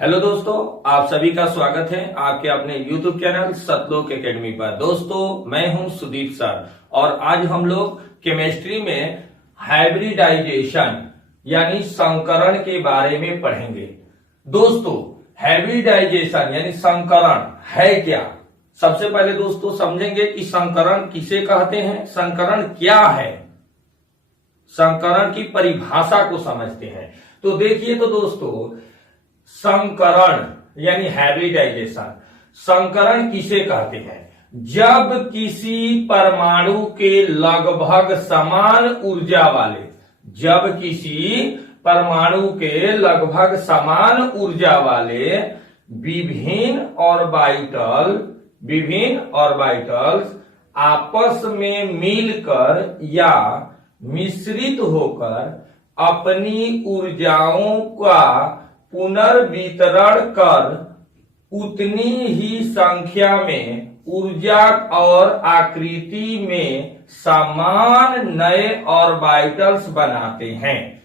Hello दोस्तों, आप सभी का स्वागत है आपके अपने YouTube चैनल सतलोक एकेडमी पर। दोस्तों, मैं हूं सुदीप सर और आज हम लोग केमिस्ट्री में हाइब्रिडाइजेशन यानी संकरण के बारे में पढ़ेंगे। दोस्तों, हाइब्रिडाइजेशन यानी संकरण है क्या? सबसे पहले दोस्तों समझेंगे कि संकरण किसे कहते हैं, संकरण क्या है, संकरण की परिभाषा को समझते हैं। तो देखिए तो दोस्तों, संकरण यानी हाइब्रिडाइजेशन, संकरण किसे कहते हैं? जब किसी परमाणु के लगभग समान ऊर्जा वाले, जब किसी परमाणु के लगभग समान ऊर्जा वाले विभिन्न ऑर्बिटल्स आपस में मिलकर या मिश्रित होकर अपनी ऊर्जाओं का पुनर्वितरण कर उतनी ही संख्या में ऊर्जा और आकृति में समान नए ऑर्बिटल्स बनाते हैं।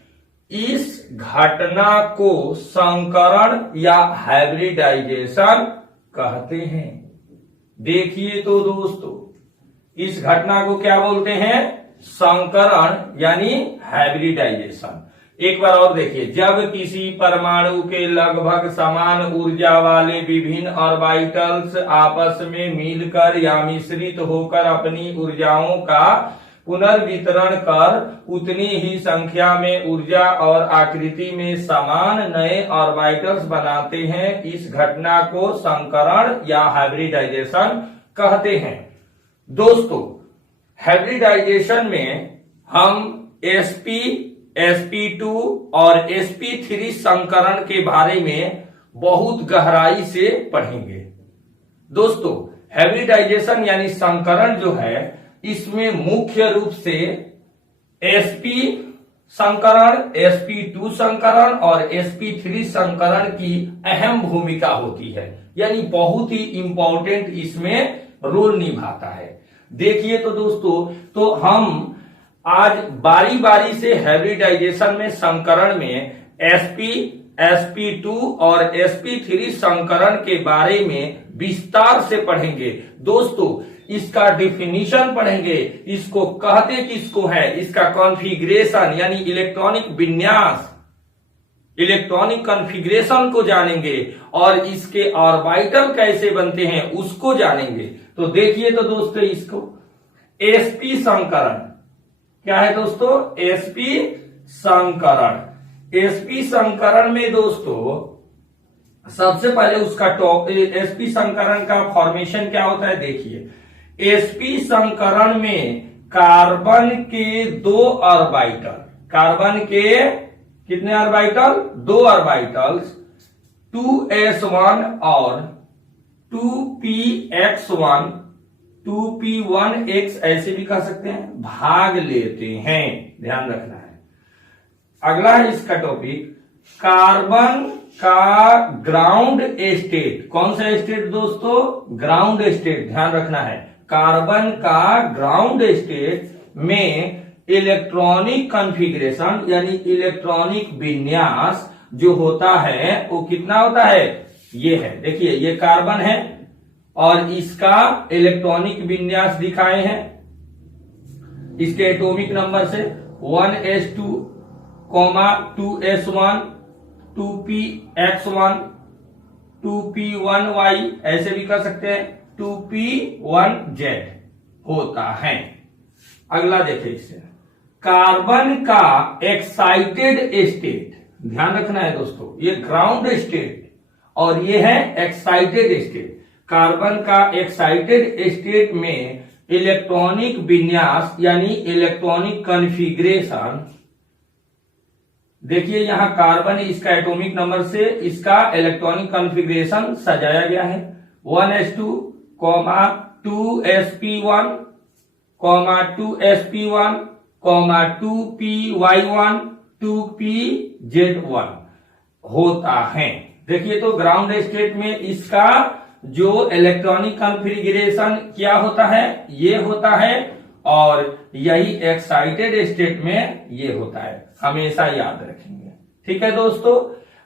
इस घटना को संकरण या हाइब्रिडाइजेशन कहते हैं। देखिए तो दोस्तों, इस घटना को क्या बोलते हैं? संकरण यानी हाइब्रिडाइजेशन। एक बार और देखिए, जब किसी परमाणु के लगभग समान ऊर्जा वाले विभिन्न ऑर्बिटल्स आपस में मिलकर या मिश्रित होकर अपनी ऊर्जाओं का पुनर्वितरण कर उतनी ही संख्या में ऊर्जा और आकृति में समान नए ऑर्बिटल्स बनाते हैं, इस घटना को संकरण या हाइब्रिडाइजेशन कहते हैं। दोस्तों, हाइब्रिडाइजेशन में हम sp2 और sp3 संकरण के बारे में बहुत गहराई से पढ़ेंगे। दोस्तों, हाइब्रिडाइजेशन यानी संकरण जो है, इसमें मुख्य रूप से sp संकरण, sp2 संकरण और sp3 संकरण की अहम भूमिका होती है, यानी बहुत ही इंपॉर्टेंट इसमें रोल निभाता है। देखिए तो दोस्तों, तो हम आज बारी बारी से हाइब्रिडाइजेशन में संकरण में sp2 और sp3 संकरण के बारे में विस्तार से पढ़ेंगे। दोस्तों, इसका डिफिनीशन पढ़ेंगे, इसको कहते किसको है, इसका कॉन्फ़िगरेशन यानी इलेक्ट्रॉनिक विन्यास, इलेक्ट्रॉनिक कॉन्फ़िगरेशन को जानेंगे और इसके ऑर्बिटल कैसे बनते हैं उसको जानेंगे। तो देखिए तो दोस्तों, इसको sp संकरण क्या है दोस्तों? sp संकरण। sp संकरण में दोस्तों सबसे पहले उसका sp संकरण का फॉर्मेशन क्या होता है? देखिए, sp संकरण में कार्बन के दो ऑर्बिटल, कार्बन के कितने ऑर्बिटल? दो ऑर्बिटल्स 2s1 और 2px1, 2p1x ऐसे भी कह सकते हैं, भाग लेते हैं। ध्यान रखना है। अगला है इसका टॉपिक, कार्बन का ग्राउंड स्टेट। कौन सा स्टेट दोस्तों? Ground state. ध्यान रखना है, कार्बन का ग्राउंड स्टेट में इलेक्ट्रॉनिक कॉन्फ़िगरेशन यानी इलेक्ट्रॉनिक विन्यास जो होता है वो कितना होता है? ये है, देखिए ये कार्बन है और इसका इलेक्ट्रॉनिक विन्यास दिखाए हैं इसके एटॉमिक नंबर से 1s2, 2s1, 2px1, 2p1y ऐसे भी कर सकते हैं, 2p1z होता है। अगला देखिए, इससे कार्बन का एक्साइटेड स्टेट। ध्यान रखना है दोस्तों, ये ग्राउंड स्टेट और ये है एक्साइटेड स्टेट। कार्बन का एक्साइटेड स्टेट में इलेक्ट्रॉनिक विन्यास यानी इलेक्ट्रॉनिक कॉन्फ़िगरेशन, देखिए यहां कार्बन इसका एटॉमिक नंबर से इसका इलेक्ट्रॉनिक कॉन्फ़िगरेशन सजाया गया है। 1s2, 2sp1, 2sp1, 2py1, 2pz1 होता है। देखिए तो ग्राउंड स्टेट में इसका जो इलेक्ट्रॉनिक कॉन्फ़िगरेशन क्या होता है? ये होता है और यही एक्साइटेड स्टेट में ये होता है, हमेशा याद रखेंगे। ठीक है दोस्तों,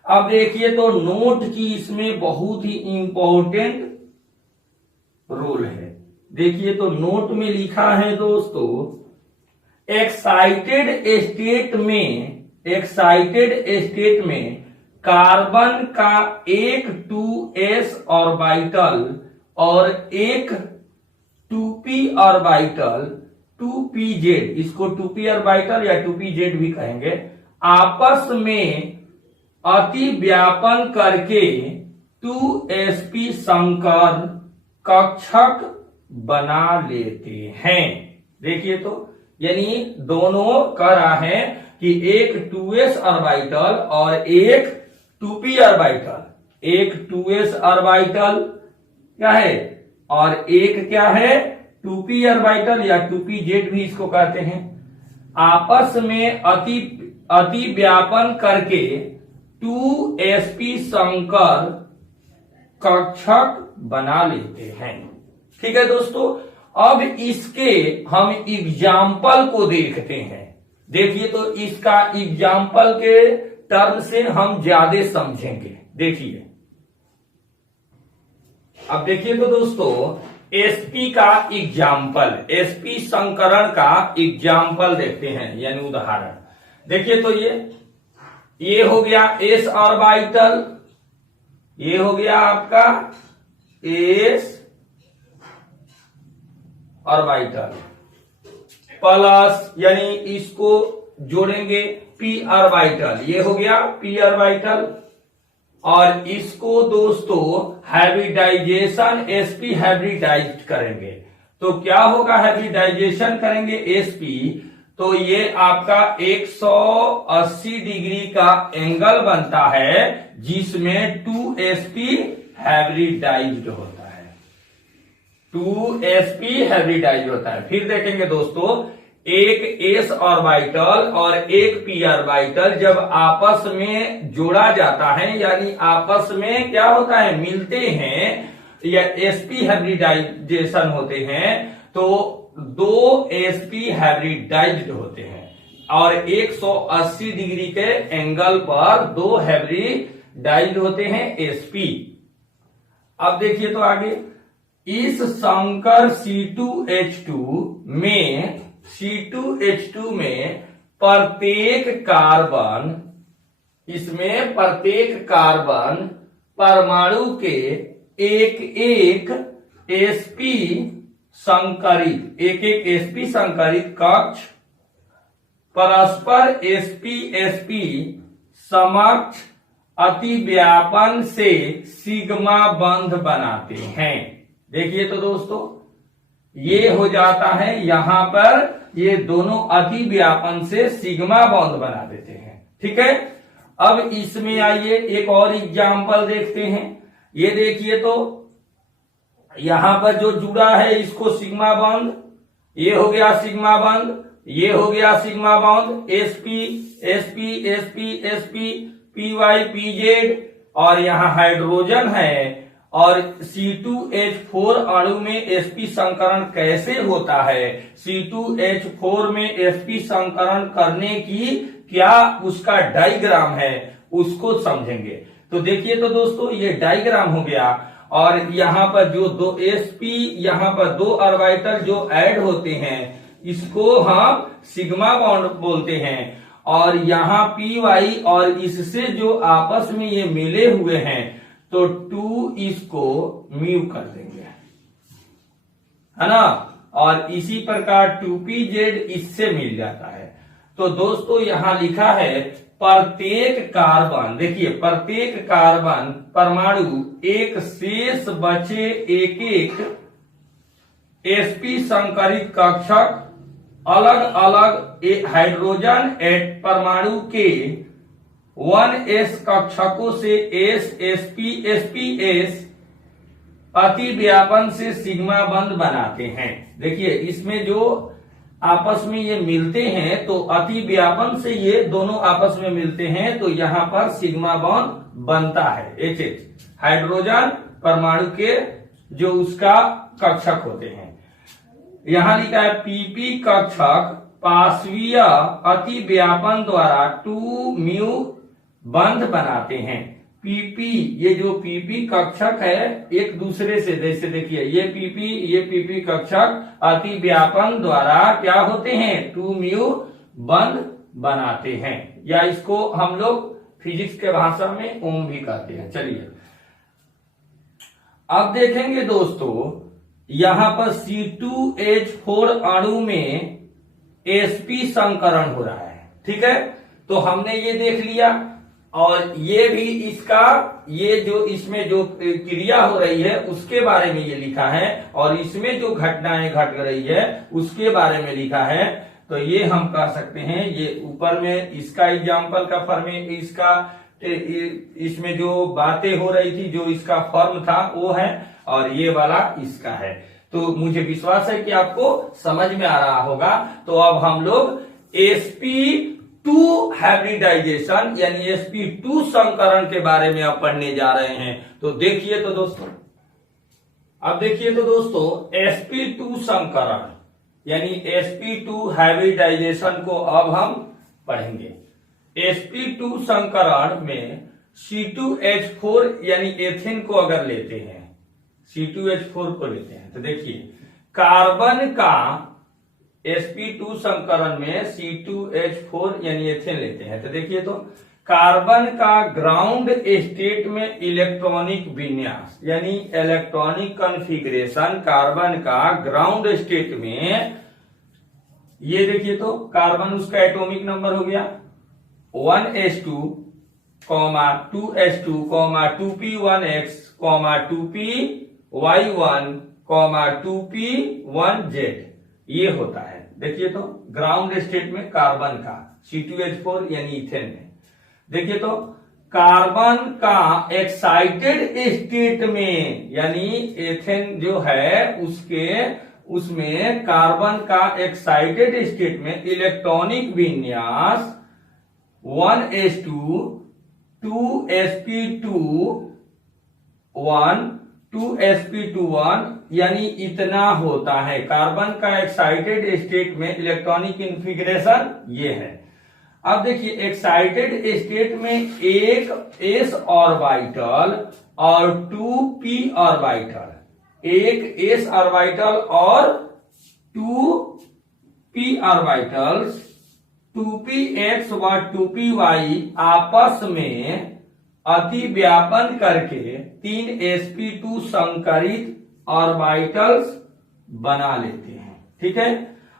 अब देखिए तो नोट की इसमें बहुत ही इंपॉर्टेंट रोल है। देखिए तो नोट में लिखा है दोस्तों, एक्साइटेड स्टेट में कार्बन का एक 2s ऑर्बिटल और एक 2p ऑर्बिटल 2pz, इसको 2p ऑर्बिटल या 2pz भी कहेंगे, आपस में अति व्यापन करके 2sp संकर कक्षक बना लेते हैं। देखिए तो यानी दोनों कह रहा है कि एक 2s ऑर्बिटल और एक 2p ऑर्बिटल, एक 2s ऑर्बिटल क्या है और एक क्या है 2p ऑर्बिटल या 2pz भी इसको कहते हैं, आपस में अति व्यापन करके 2sp संकर कक्षक बना लेते हैं। ठीक है दोस्तों, अब इसके हम एग्जाम्पल को देखते हैं। देखिए तो इसका एग्जाम्पल के टर्म से हम ज्यादा समझेंगे। देखिए अब देखिए तो दोस्तों sp का एग्जाम्पल, sp संकरण का एग्जाम्पल देखते हैं यानी उदाहरण। देखिए तो ये हो गया s ऑर्बिटल, ये हो गया आपका s ऑर्बिटल प्लस यानी इसको जोड़ेंगे p ऑर्बिटल, ये हो गया p ऑर्बिटल, और इसको दोस्तों हाइब्रिडाइजेशन sp हाइब्रिडाइज करेंगे तो क्या होगा, हाइब्रिडाइजेशन करेंगे sp तो ये आपका 180 डिग्री का एंगल बनता है जिसमें 2sp हाइब्रिडाइज्ड होता है, 2sp हाइब्रिडाइज होता है। फिर देखेंगे दोस्तों एक s ऑर्बिटल और एक p ऑर्बिटल जब आपस में जोड़ा जाता है यानी आपस में क्या होता है मिलते हैं या sp हाइब्रिडाइजेशन होते हैं तो दो sp हाइब्रिडाइज्ड होते हैं और 180 डिग्री के एंगल पर दो हाइब्रिडाइज्ड होते हैं sp। अब देखिए तो आगे इस संकर C2H2 में प्रत्येक कार्बन, इसमें प्रत्येक कार्बन परमाणु के एक एक sp संकरित कक्ष परस्पर sp समक्ष अतिव्यापन से सिग्मा बंध बनाते हैं। देखिए तो दोस्तों ये हो जाता है यहां पर ये दोनों अतिव्यापन से सिग्मा बंध बना देते हैं। ठीक है, अब इसमें आइए एक और एग्जाम्पल देखते हैं। ये देखिए तो यहां पर जो जुड़ा है इसको सिग्मा बॉन्ड, ये हो गया सिग्मा बॉन्ड, ये हो गया sigma bond sp sp sp sp py pz और यहाँ हाइड्रोजन है और C2H4 अणु में sp संकरण कैसे होता है, C2H4 में sp संकरण करने की क्या उसका डायग्राम है उसको समझेंगे। तो देखिए तो दोस्तों ये डायग्राम हो गया और यहाँ पर जो दो sp यहाँ पर दो ऑर्बिटल जो ऐड होते हैं इसको हम सिग्मा बॉन्ड बोलते हैं और यहाँ py और इससे जो आपस में ये मिले हुए हैं तो 2 इसको म्यू कर देंगे, है ना, और इसी प्रकार 2pz इससे मिल जाता है। तो दोस्तों यहां लिखा है प्रत्येक कार्बन, देखिए प्रत्येक कार्बन परमाणु एक शेष बचे एक एक sp संकरित कक्षक अलग अलग हाइड्रोजन परमाणु के 1s कक्षकों से s sp sps अतिव्यापन से सिग्मा बंध बनाते हैं। देखिए इसमें जो आपस में ये मिलते हैं तो अतिव्यापन से ये दोनों आपस में मिलते हैं तो यहाँ पर सिग्मा बॉन्ड बनता है HH हाइड्रोजन परमाणु के जो उसका कक्षक होते हैं। यहाँ लिखा है PP कक्षक पाशवीय अतिव्यापन द्वारा 2 म्यू बंध बनाते हैं। पीपी, ये जो पीपी कक्षक है एक दूसरे से, जैसे देखिए ये पीपी कक्षक अति व्यापन द्वारा क्या होते हैं, 2μ बंध बनाते हैं, या इसको हम लोग फिजिक्स के भाषा में ओम भी कहते हैं। चलिए अब देखेंगे दोस्तों, यहां पर C2H4 अणु में sp संकरण हो रहा है। ठीक है, तो हमने ये देख लिया, और ये भी इसका, ये जो इसमें जो क्रिया हो रही है उसके बारे में ये लिखा है, और इसमें जो घटनाएं घट रही है उसके बारे में लिखा है। तो ये हम कह सकते हैं, ये ऊपर में इसका एग्जाम्पल का फॉर्म, इसका इसमें जो बातें हो रही थी, जो इसका फॉर्म था वो है, और ये वाला इसका है। तो मुझे विश्वास है कि आपको समझ में आ रहा होगा। तो अब हम लोग sp2 हाइब्रिडाइजेशन यानी sp2 संकरण के बारे में अब पढ़ने जा रहे हैं। तो देखिए तो दोस्तों, अब देखिए तो दोस्तों, sp2 संकरण यानी sp2 हाइब्रिडाइजेशन को अब हम पढ़ेंगे। sp2 संकरण में C2H4 यानी एथिन को अगर लेते हैं, C2H4 को लेते हैं, तो देखिए कार्बन का sp2 संकरण में C2H4 यानी एथिन लेते हैं, तो देखिए तो कार्बन का ग्राउंड स्टेट में इलेक्ट्रॉनिक विन्यास यानी इलेक्ट्रॉनिक कॉन्फ़िगरेशन, कार्बन का ग्राउंड स्टेट में, ये देखिए तो कार्बन उसका एटॉमिक नंबर हो गया 1s2, 2s2, 2p1x, 2py1, 2p1z, ये होता है। देखिए तो ग्राउंड स्टेट में कार्बन का C2H4 यानी इथेन में, देखिए तो कार्बन का एक्साइटेड स्टेट में यानी एथेन जो है उसमें कार्बन का एक्साइटेड स्टेट में इलेक्ट्रॉनिक विन्यास 1s2, 2sp2 1, 2sp2 यानी इतना होता है। कार्बन का एक्साइटेड स्टेट में इलेक्ट्रॉनिक कॉन्फ़िगरेशन ये है। अब देखिए एक्साइटेड स्टेट में एक s ऑर्बिटल और 2p ऑर्बिटल, एक s ऑर्बिटल और 2p ऑर्बिटल्स 2px व 2py आपस में अति व्यापन करके 3 sp2 संकरित ऑर्बिटल्स बना लेते हैं। ठीक है,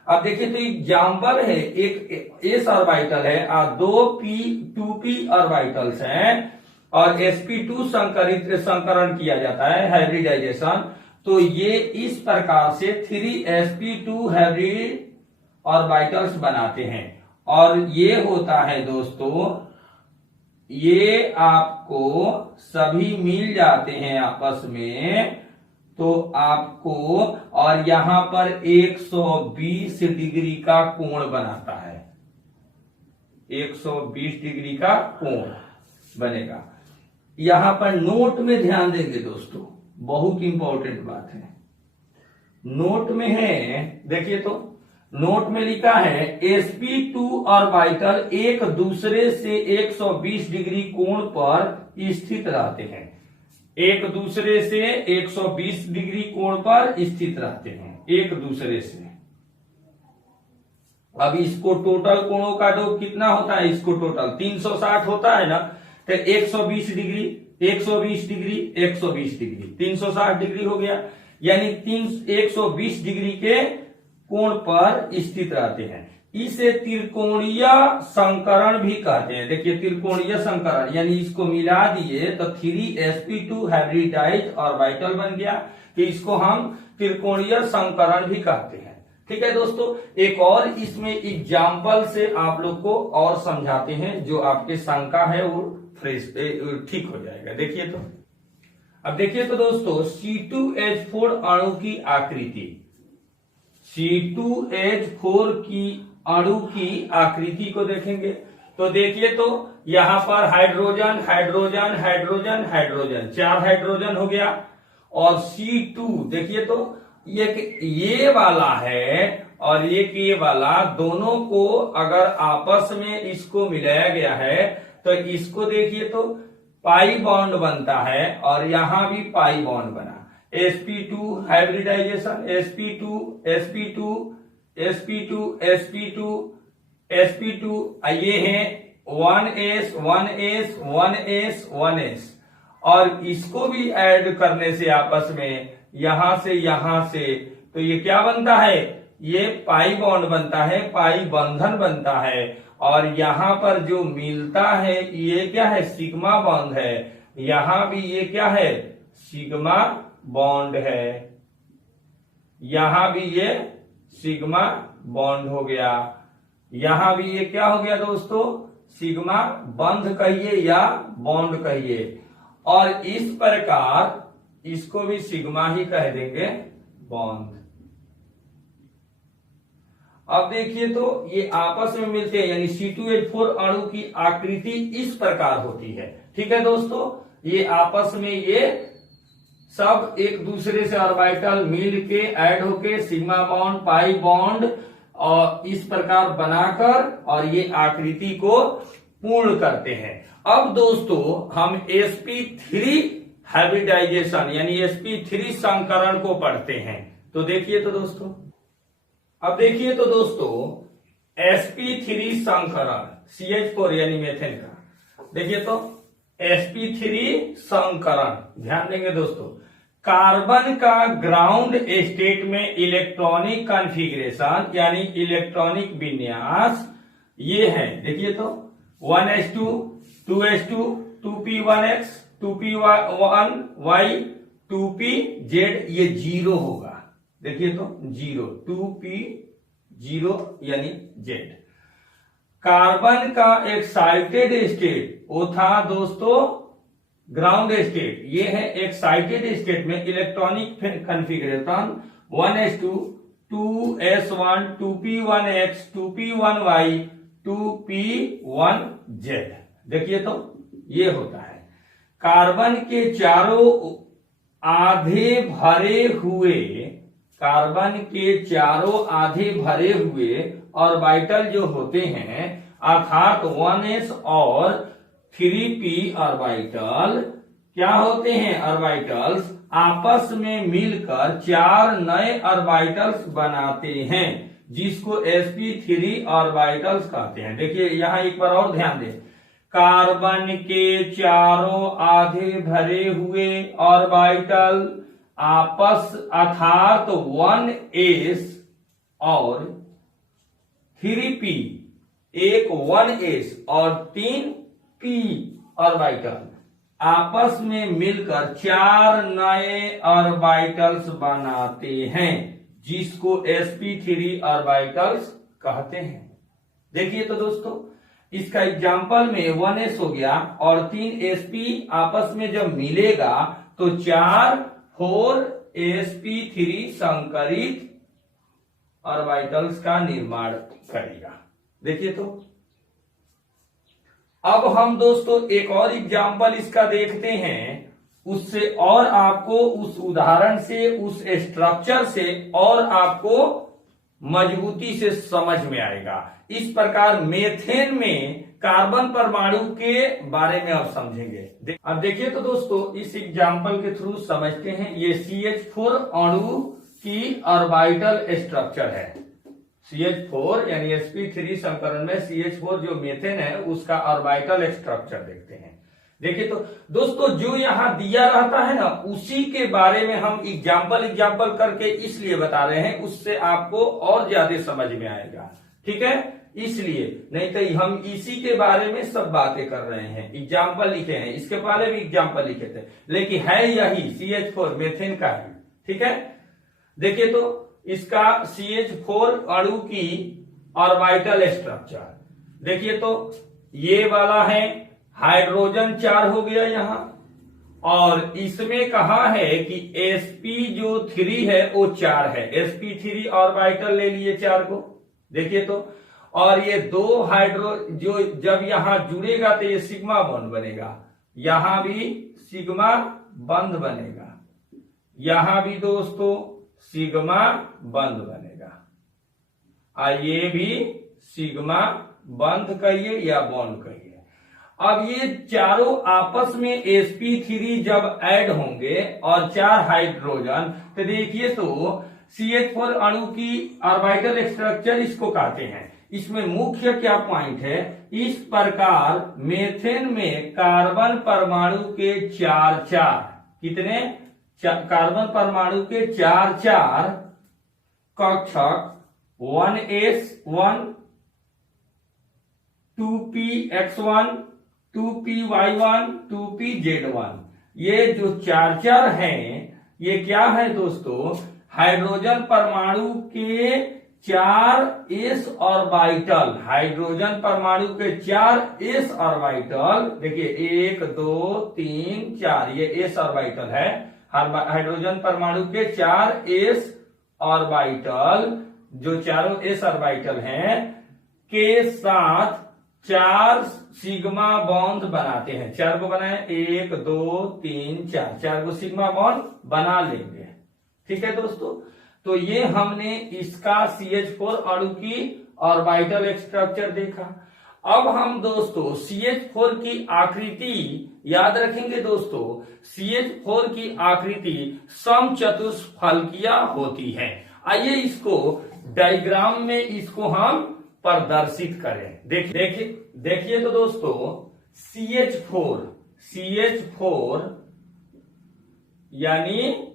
अब देखिए तो एग्जाम्पल है, एक s ऑर्बिटल है और 2p ऑर्बिटल्स हैं, और sp2 संकरण किया जाता है हाइब्रिडाइजेशन। तो ये इस प्रकार से 3sp2 हाइब्रिड ऑर्बिटल्स बनाते हैं, और ये होता है दोस्तों, ये आपको सभी मिल जाते हैं आपस में, तो आपको, और यहां पर 120 डिग्री का कोण बनाता है, 120 डिग्री का कोण बनेगा। यहां पर नोट में ध्यान देंगे दोस्तों, बहुत इंपॉर्टेंट बात है, नोट में है, देखिए तो नोट में लिखा है sp2 ऑर्बिटल एक दूसरे से 120 डिग्री कोण पर स्थित रहते हैं, एक दूसरे से 120 डिग्री कोण पर स्थित रहते हैं, एक दूसरे से। अब इसको टोटल कोणों का जो कितना होता है, इसको टोटल 360 होता है ना, तो 120 डिग्री 120 डिग्री 120 डिग्री 360 डिग्री हो गया, यानी 120 डिग्री के कोण पर स्थित रहते हैं। इसे त्रिकोणीय संकरण भी कहते हैं। देखिए त्रिकोणीय संकरण यानी इसको मिला दिए तो 3sp2 हाइब्रिडाइज्ड ऑर्बिटल बन गया, कि इसको हम त्रिकोणीय संकरण भी कहते हैं। ठीक है दोस्तों, एक और इसमें एग्जाम्पल से आप लोग को और समझाते हैं, जो आपके शंका है वो फ्रेश ठीक हो जाएगा। देखिए तो, अब देखिए तो दोस्तों, C2H4 अणु की आकृति, C2H4 की अणु की आकृति को देखेंगे तो देखिए तो यहां पर hydrogen hydrogen hydrogen hydrogen 4 hydrogen हो गया, और C2 देखिए तो ये वाला है और ये वाला, दोनों को अगर आपस में इसको मिलाया गया है तो इसको देखिए तो पाई बॉन्ड बनता है और यहां भी पाई बॉन्ड बना। sp2 hybridisation, sp2 sp2 sp2 sp2 sp2, ये है 1s 1s 1s 1s, और इसको भी ऐड करने से आपस में यहां से तो ये क्या बनता है, ये पाई बॉन्ड बनता है, पाई बंधन बनता है। और यहां पर जो मिलता है ये क्या है, सिग्मा बॉन्ड है। यहां भी ये क्या है, सिग्मा बॉन्ड है। यहां भी ये सिग्मा बॉन्ड हो गया। यहां भी ये क्या हो गया दोस्तों, सिग्मा बंध कहिए या बॉन्ड कहिए। और इस प्रकार इसको भी सिग्मा ही कह देंगे, बॉन्ड। अब देखिए तो ये आपस में मिलते हैं, यानी C2H4 अणु की आकृति इस प्रकार होती है। ठीक है दोस्तों, ये आपस में ये सब एक दूसरे से ऑर्बिटल मिल के ऐड होके सिग्मा बॉन्ड, पाई बॉन्ड और इस प्रकार बनाकर और ये आकृति को पूर्ण करते हैं। अब दोस्तों हम sp3 हाइब्रिडाइजेशन यानी sp3 संकरण को पढ़ते हैं। तो देखिए तो दोस्तों, अब देखिए तो दोस्तों sp3 संकरण CH4 यानी मेथेन का, देखिए तो sp3 संकरण, ध्यान देंगे दोस्तों, कार्बन का ग्राउंड स्टेट में इलेक्ट्रॉनिक कॉन्फ़िगरेशन यानी इलेक्ट्रॉनिक विन्यास ये है। देखिए तो 1s2 2s2 2p1x 2p1y 2pz, ये 0 होगा। देखिए तो 0 2p0 यानी z। कार्बन का एक्साइटेड स्टेट वो था दोस्तों ग्राउंड स्टेट, ये है एक्साइटेड स्टेट में electronic configuration 1s2 2s1 2p1x 2p1y 2p1z। देखिए तो ये होता है कार्बन के चारों आधे भरे हुए, कार्बन के चारों आधे भरे हुए ऑर्बिटल जो होते हैं अर्थात 1s और 3p ऑर्बिटल क्या होते हैं, ऑर्बिटल्स आपस में मिलकर 4 नए ऑर्बिटल्स बनाते हैं जिसको sp3 ऑर्बिटल्स कहते हैं। देखिए यहां एक बार और ध्यान दें, कार्बन के चारों आधे भरे हुए ऑर्बिटल आपस अर्थात 1s और 3p, एक 1s और 3p ऑर्बिटल आपस में मिलकर 4 नए ऑर्बिटल्स बनाते हैं जिसको sp3 ऑर्बिटल्स कहते हैं। देखिए तो दोस्तों इसका एग्जाम्पल में 1s हो गया और 3sp आपस में जब मिलेगा तो 4 sp3 संकरित ऑर्बिटल्स का निर्माण करेगा। देखिए तो अब हम दोस्तों एक और एग्जाम्पल इसका देखते हैं, उससे और आपको उस उदाहरण से उस स्ट्रक्चर से और आपको मजबूती से समझ में आएगा। इस प्रकार मेथेन में कार्बन परमाणु के बारे में आप समझेंगे। अब देखिए तो दोस्तों इस एग्जाम्पल के थ्रू समझते हैं, ये CH4 अणु की ऑर्बिटल स्ट्रक्चर है। CH4 यानी sp3 संकरण में CH4 जो मेथेन है उसका ऑर्बिटल स्ट्रक्चर देखते हैं। देखिए तो दोस्तों जो यहां दिया रहता है ना उसी के बारे में हम एग्जाम्पल करके इसलिए बता रहे हैं, उससे आपको और ज्यादा समझ में आएगा। ठीक है, इसलिए नहीं तो हम इसी के बारे में सब बातें कर रहे हैं, एग्जाम्पल लिखे हैं, इसके पहले भी एग्जाम्पल लिखे थे, लेकिन है यही CH4 मेथेन का ही। ठीक है, देखिए तो इसका CH4 अणु की ऑर्बिटल स्ट्रक्चर देखिए तो ये वाला है, हाइड्रोजन 4 हो गया यहां, और इसमें कहा है कि sp जो 3 है वो 4 है, sp3 ऑर्बिटल ले लिए 4 को। देखिए तो और ये 2 हाइड्रो जो जब यहां जुड़ेगा तो ये सिग्मा बॉन्ड बनेगा, यहां भी सिग्मा बंध बनेगा, यहां भी दोस्तों सिग्मा बंध बनेगा। ये भी सिग्मा बंध कहिए या बॉन्ड कहिए। अब ये चारों आपस में sp3 जब ऐड होंगे और 4 हाइड्रोजन, तो देखिए तो CH4 अणु की ऑर्बिटल स्ट्रक्चर इसको कहते हैं। इसमें मुख्य क्या पॉइंट है, इस प्रकार मेथेन में कार्बन परमाणु के 4 कितने कार्बन परमाणु के 4 कक्षक 1s1 2px1 2py1 2pz1, ये जो 4 हैं ये क्या है दोस्तों, हाइड्रोजन परमाणु के 4s ऑर्बिटल, हाइड्रोजन परमाणु के 4s ऑर्बिटल। देखिए 1 2 3 4, ये s ऑर्बिटल है। हाइड्रोजन परमाणु के 4s ऑर्बिटल, जो चारों s ऑर्बिटल हैं के साथ 4 सिग्मा बॉन्ड बनाते हैं। 4 को बनाए, 1 2 3 4 को सिग्मा बॉन्ड बना लेंगे। ठीक है दोस्तों, तो ये हमने इसका CH4 अणु की ऑर्बिटल स्ट्रक्चर देखा। अब हम दोस्तों CH4 की आकृति याद रखेंगे। दोस्तों CH4 की आकृति समचतुष्फलकीय होती है। आइए इसको डायग्राम में इसको हम प्रदर्शित करें। देखिए तो दोस्तों CH4 यानी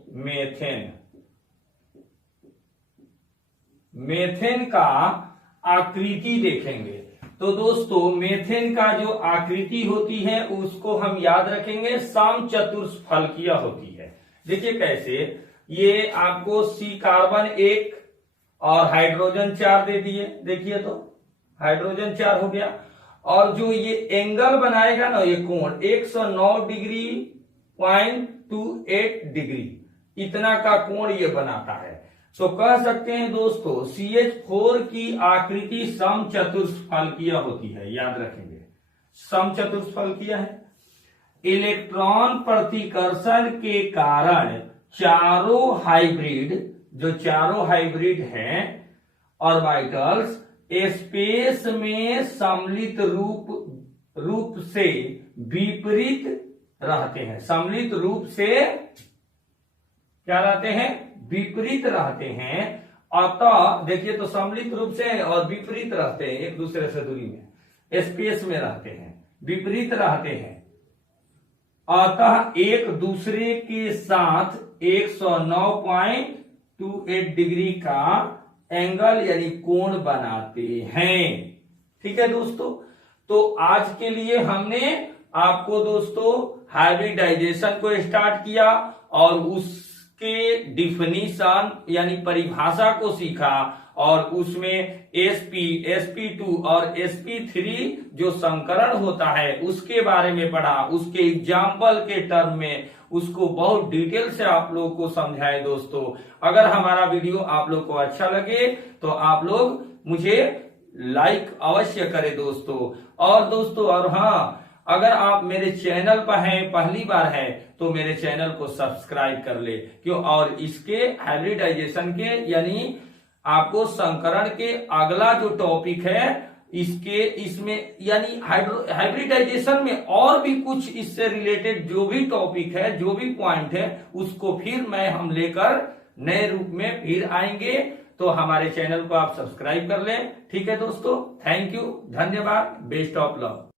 मेथेन का आकृति देखेंगे। तो दोस्तों मेथेन का जो आकृति होती है उसको हम याद रखेंगे, समचतुष्फलकीय होती है। देखिए कैसे, ये आपको C कार्बन 1 और हाइड्रोजन 4 दे दिए। देखिए तो हाइड्रोजन 4 हो गया, और जो ये एंगल बनाएगा ना, ये कोण 109 डिग्री 0.28 डिग्री, इतना का कोण ये बनाता है। तो कह सकते हैं दोस्तों CH4 की आकृति समचतुष्फलकीय होती है। याद रखेंगे समचतुष्फलकीय है। इलेक्ट्रॉन प्रतिकर्षण के कारण चारों हाइब्रिड हैं ऑर्बिटल्स स्पेस में सम्मिलित रूप से विपरीत रहते हैं। सम्मिलित रूप से क्या रहते हैं, विपरीत रहते हैं। अतः देखिए तो सम्मिलित रूप से और विपरीत रहते हैं, एक दूसरे से दूरी में स्पेस में रहते हैं, विपरीत रहते हैं। अतः एक दूसरे के साथ 109.28 डिग्री का एंगल यानी कोण बनाते हैं। ठीक है दोस्तों, तो आज के लिए हमने आपको दोस्तों हाइब्रिडाइजेशन को स्टार्ट किया और उसके डिफिनीशन यानी परिभाषा को सीखा, और उसमें sp2 और sp3 जो संकरण होता है उसके बारे में पढ़ा, उसके एग्जाम्पल के टर्म में उसको बहुत डिटेल से आप लोगों को समझाए। दोस्तों अगर हमारा वीडियो आप लोग को अच्छा लगे तो आप लोग मुझे लाइक अवश्य करें दोस्तों। और हाँ, अगर आप मेरे चैनल पर हैं, पहली बार है, तो मेरे चैनल को सब्सक्राइब कर ले। क्यों, और इसके हाइब्रिडाइजेशन के यानी आपको संकरण के अगला जो टॉपिक है इसमें यानी हाइब्रिडाइजेशन में और भी कुछ इससे रिलेटेड जो भी टॉपिक है, जो भी पॉइंट है, उसको फिर हम लेकर नए रूप में फिर आएंगे। तो हमारे चैनल को आप सब्सक्राइब कर लें। ठीक है दोस्तों, थैंक यू, धन्यवाद, बेस्ट ऑफ लक।